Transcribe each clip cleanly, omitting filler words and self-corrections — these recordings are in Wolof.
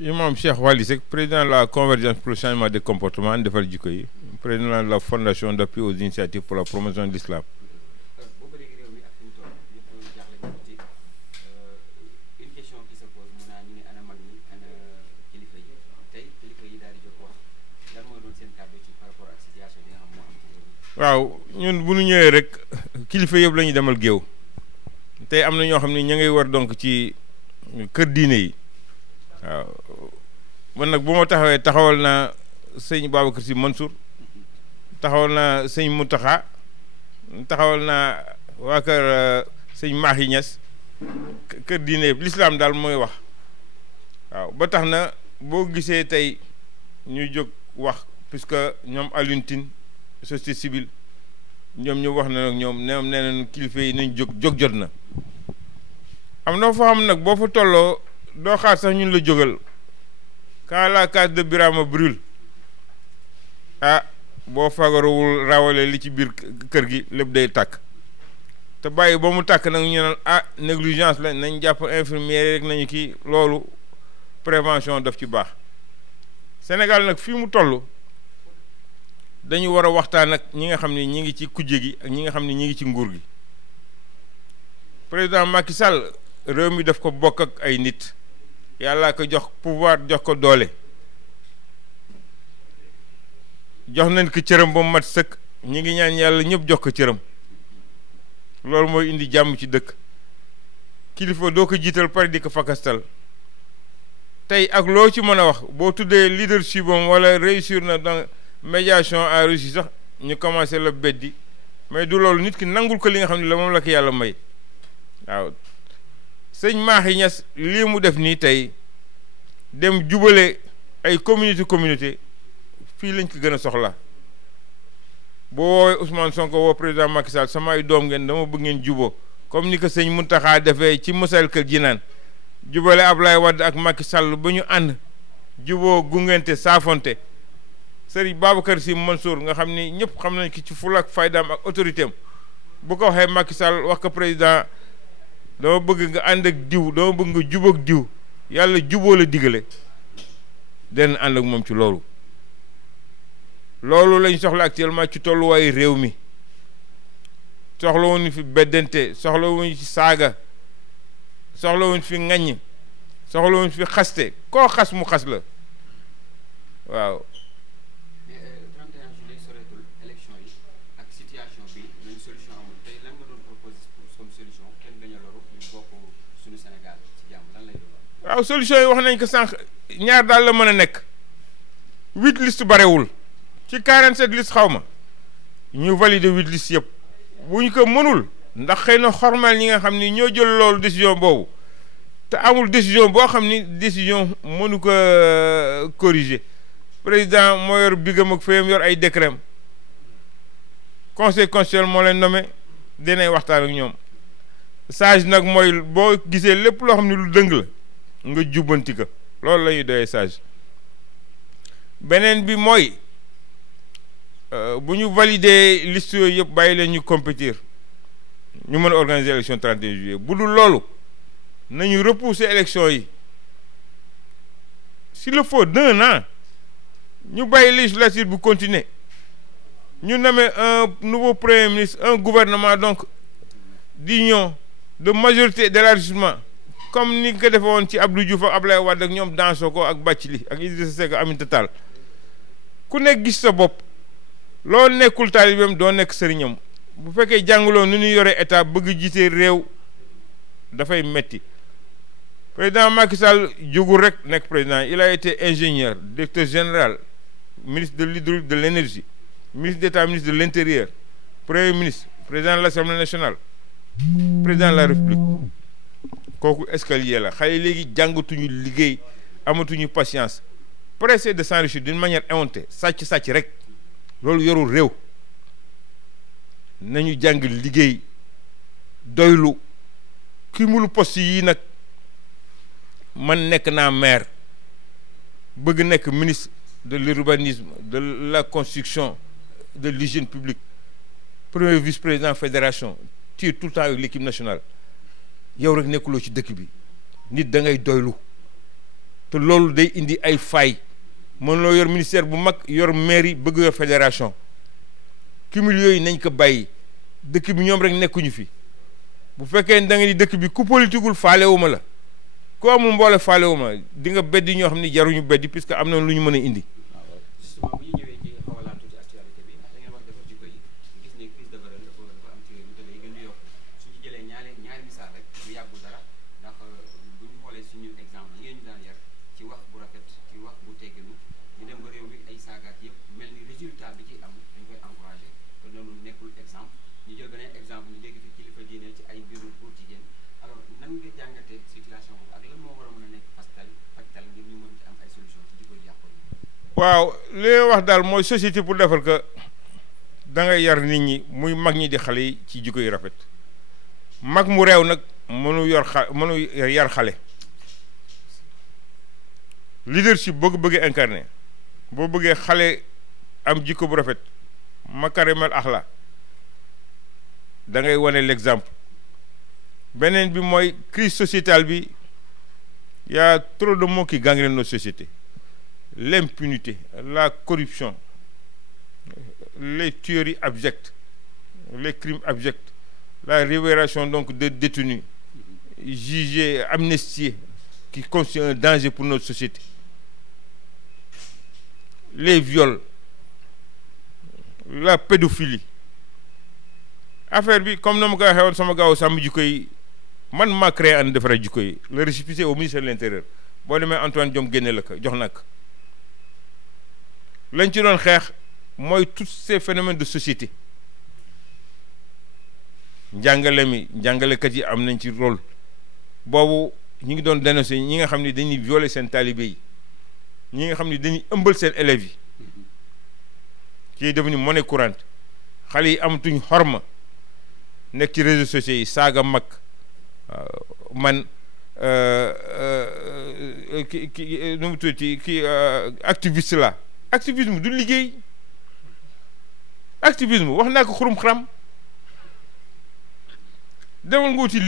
Imam Cheikh Wali Seck, président de la convergence pour le changement des comportements defal jikko yi, président de la fondation d'appui aux initiatives pour la promotion de l'islam. waaw ñun bu ñu ñëwee rek kilifa yëpp la ñuy demal géew tey am na ñoo xam ne ña ngay war donc ci kër diine yi waaw man nag bu ma taxawal naa sëñ Babacar Sy Mansour taxawal naa sëñ Mountakha taxawal naa waa kër sëñ Mahi Niass kër diine yëpp l'islam daal mooy wax waaw ba tax na boo gisee tey ñuy jóg wax puisque ñoom Alioune Tine société civile ñoom ñu wax na nag ñoom nee nañ kilifa yi nañ jóg jot na am na foo xam nag boo fa tolloo doo xaar sax ñun la jógal quand la case de Birama brûle boo fagarawul rawale li ci biir kër gi lépp day tàkk te bàyyi ba mu tàkk nag ñu naan négligence la nañ jàpp infirmière rek nañu kii loolu prévention daf ci baax Sénégal nag fii mu toll dañu war a waxtaan ak ñi nga xam ne ñi ngi ci kujje gi ak ñi nga xam ne ñi ngi ci nguur gi président Macky Sall réew mi daf ko bokk ak ay nit yàlla ko jox pouvoir jox ko doole jox nañ ko cëram ba mu mat sëkk ñi ngi ñaan yàlla ñëpp jox ko cëram loolu mooy indi jàmm ci dëkk kilifa doo ko jiital pare di ko fakastal tey ak loo ci mën a wax boo tuddee leadership am wala réussir na dans médiation à Russie sax ñu commencé la beddi mais du loolu nit ki nangul ko li nga xam ne la moom la ko yàlla may waaw sëñ Mahi Niass lii mu def nii tey dem jubale ay communauté fii lañ ko gën a soxla boo woowee Ousmane Sonko woo président Macky Sall samay doom ngeen dama bëgg ngeen juboo comme ni ko sëñ Mountakha defee ci Massalikul Jinaan jubale Ablaye Wade ak Macky Sall ba ñu ànd juboo gungente saafonte Sëriñ Babacar Sy Mansour nga xam ni ñëpp xam nañ ki ci ful ak faydaam ak autorité am bu ko waxee Macky Sall wax ko président dama bëgg nga ànd ak diw dama bëgg nga jubóog diw yàlla juboo la digale den ànd ak moom ci loolu lañ soxla actuellement ci tolluwaayu réew mi soxlawuñu fi beddante soxlawuñu fi saaga soxlawuñu fi ŋaññ soxlawuñu fi xaste koo xas mu xas la waaw waaw solution yi wax nañ ko sànq ñaar daal la mën a nekk 8 listes barewul ci 47 listes xaw ma ñu valider 8 listes yëpp bu ñu ko mënul ndax xëy na xormal ñi nga xam ni ñoo jël loolu décision boobu te amul décision boo xam ni décision mënu ko corriger président moo yor bigam ak fayam yor ay décret conseil constitutionnel moo leen nommé dinay waxtaan ak ñoom sage nag mooy boo gisee lépp loo xam ni lu dëng la nga jubbanti ko loolu la ñuy doyee sage beneen bi mooy bu ñu valider liste yooyu yëpp bàyyi leen ñu compétir ñu mën a organiser élection 31 juillet bu dul loolu nañu repousser élection yi s'il le faut d'un an ñu bàyyi législature bu continuer ñu nommer un nouveau premier ministre un gouvernement donc d'union de majorité d'élargissement comme ni nga ko defee woon ci Abdou Diouf ak Ablaye Wade ak ñoom Dansokho ak Bathily ak Idrissa Seck Aminata Tall ku nekk gis sa bopp loo nekkul taalibeem doo nekk sëriñam bu fekkee jàngaloo nu ñu yore état bëgg jiite réew dafay metti président Macky Sall jógul rek nekk président il a été ingénieur directeur général ministre de l'hydraulique de l'énergie ministre d'État ministre de l'intérieur premier ministre président de l'Assemblée nationale président de la République kooku escalier la xale léegi jàngatuñu liggéey amatuñu patience pressé de s'enrichir d'une manière éhontée sàcc rek loolu yorul réew nañu jàng liggéey doylu ki mulu poste yii nag man nekk naa maire bëgg nekk ministre de l'urbanisme de la construction de l'hygiène publique premier vice-président fédération tu es tout le temps avec l'équipe nationale yow rek nekkuloo ci dëkk bi nit da ngay doylu te loolu day indi ay faay mën loo yor ministère bu mag yor mairie bëgg yor fédération cumul yooyu nañ ko bàyyi dëkk bi ñoom rek nekkuñu fi bu fekkee da nga ni dëkk bi ku politikul faalewuma la ku amul mboole faalewuma di nga beddi ñoo xam ni jaruñu beddi puisque am na lu ñu mën a indi. justement bu ñu ñëwee ci xawalaat tuuti actualité bi ndax da ngeen wax defar jikko yi gis ne crise de valeur dafa am ci réew mi te day gën di yokk suñu jëlee ñaari misaal rek lu yàggul dara ndax bu ñu xoolee suñu exemple yi ngeen ñu daan yar ci wax bu rafet ci wax bu tegginu ñu dem ba réew mi ay saagaat yëpp mel ni résultat bi ci am dañ koy encouragé te loolu nekkul exemple ñu jël beneen exemple ñu dégg fi kilifa diine ci ay mbiru góor jigéen alors nan nga jàngatee situation boobu ak lan moo war a mën a nekk fajtal ngir ñu mën ci am ay solution ci jikko yi yàqu yi. waaw li wax daal mooy société pour defar que da ngay yar nit ñi muy mag ñi di xale yi ci jikko yu rafet mag mu réew nag mënu yar xale leadership boo ko bëggee incarné boo bëggee xale am jikko bu rafet makarimal axla da ngay wane l'exemple beneen bi mooy crise sociétale bi y a trop de mots qui gangrènent nos sociétés l'impunité la corruption les tueries abjectes les crimes abjects la libération donc de détenus jugés amnistiés qui constituent un danger pour notre société les viols la pédophilie affaire bi comme na ma ko waxee woon sama gaaw sàmm jikko yi man maa créé an defara jikko yi le récépissé au ministère de l'intérieur boo demee Antoine Diome génne la ko jox nag lañ ci doon xeex mooy tous ces phénomènes de société njàngale mi njàngalekat yi am nañ ci rôle boobu ñi ngi doon dénoncer ñi nga xam ne dañuy violer seen talibé yi ñi nga xam ne dañuy ëmbal seen élèves yi qui est devenu monnaie courante xale yi amatuñ xorma nekk ci réseaux sociaux yi saaga mag man ki nu mu tuddati kii activiste la activisme du liggéey activisme wax naa ko xurum xaram demal nga wuti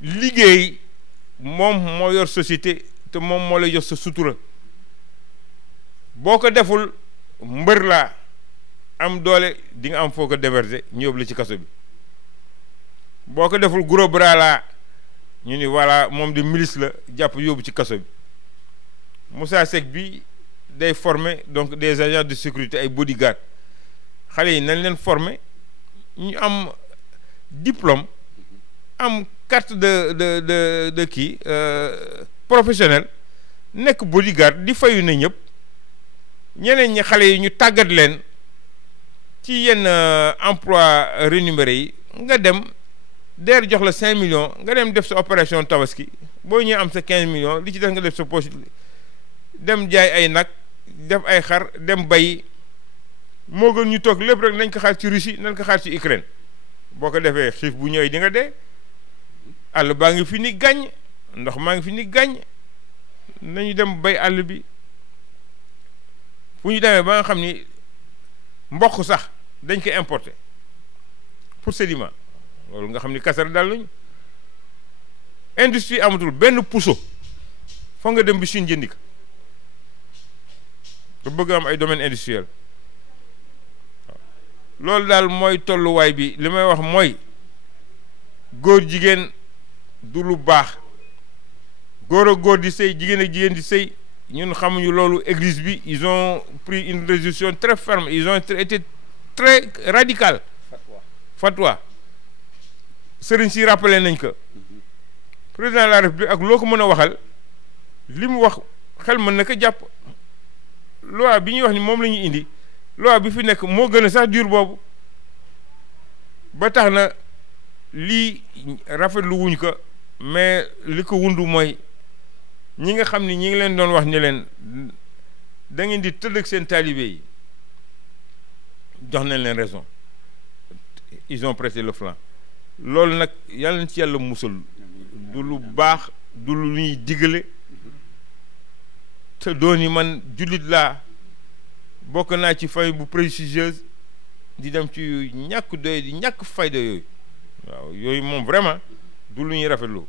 liggéey moom moo yor société te moom moo lay jox sa sutura boo ko deful mbër laa am doole di nga am foo ko déverser ñu yóbbu la ci kaso bi boo ko deful gros bras laa ñu ni voilà moom de milice la jàpp yóbbu ci kaso bi Moussa Seck bi day former donc des agents de sécurité ay bodyguard xale yi nañ leen former ñu am diplôme am carte de kii professionnel nekk bodyguard di fayu na ñëpp ñeneen ñi xale yi ñu tàggat leen ci yenn emploi rémunéré yi nga dem DER jox la 5 millions nga dem def sa opération tabaski boo ñëwee am sa 15 millions li ci def nga def sa poche dem jaay ay nag def ay xar dem bay moo gën ñu toog lépp rek nañ ko xaar ci Russie nañ ko xaar ci Ukraine boo ko defee xiif bu ñëwee di nga dee àll baa ngi fi ni gàññ ndox maa ngi fi ni gàññ nañu dem bay àll bi fu ñu demee ba nga xam ni mboq sax dañ ko importer pour sédiment loolu nga xam ni kasara daal nañu industrie amatul benn puso foo nga dem bi Chine jëndi ko te bëgg am ay domaine industriel loolu daal mooy tolluwaay bi li may wax mooy góor jigéen du lu baax góor ak góor di sëy jigéen ak jigéen di sëy ñun xamuñu loolu église bi ils ont pris une résolution très ferme ils ont été très radical fatwa sëriñ si rappelé nañ ko président de la république ak loo ko mën a waxal li mu wax xel mën na ko jàpp loi bi ñuy wax ni moom la ñuy indi loi bi fi nekk moo gën a sax dur boobu ba tax na lii rafetlu wuñ ko mais li ko wundu mooy ñi nga xam ni ñi ngi leen doon wax ni leen da ngeen di tëdd ak seen taalibe yi jox nañ leen raison ils ont prêté le flanc loolu nag yàlla na ci yàlla musal du lu baax du lu ñuy digale te dooni man jullit laa bokk naa ci famille bu prestigieuse di dem ci ñàkk doy di ñàkk fayda yooyu waaw yooyu moom vraiment du lu ñuy rafetlu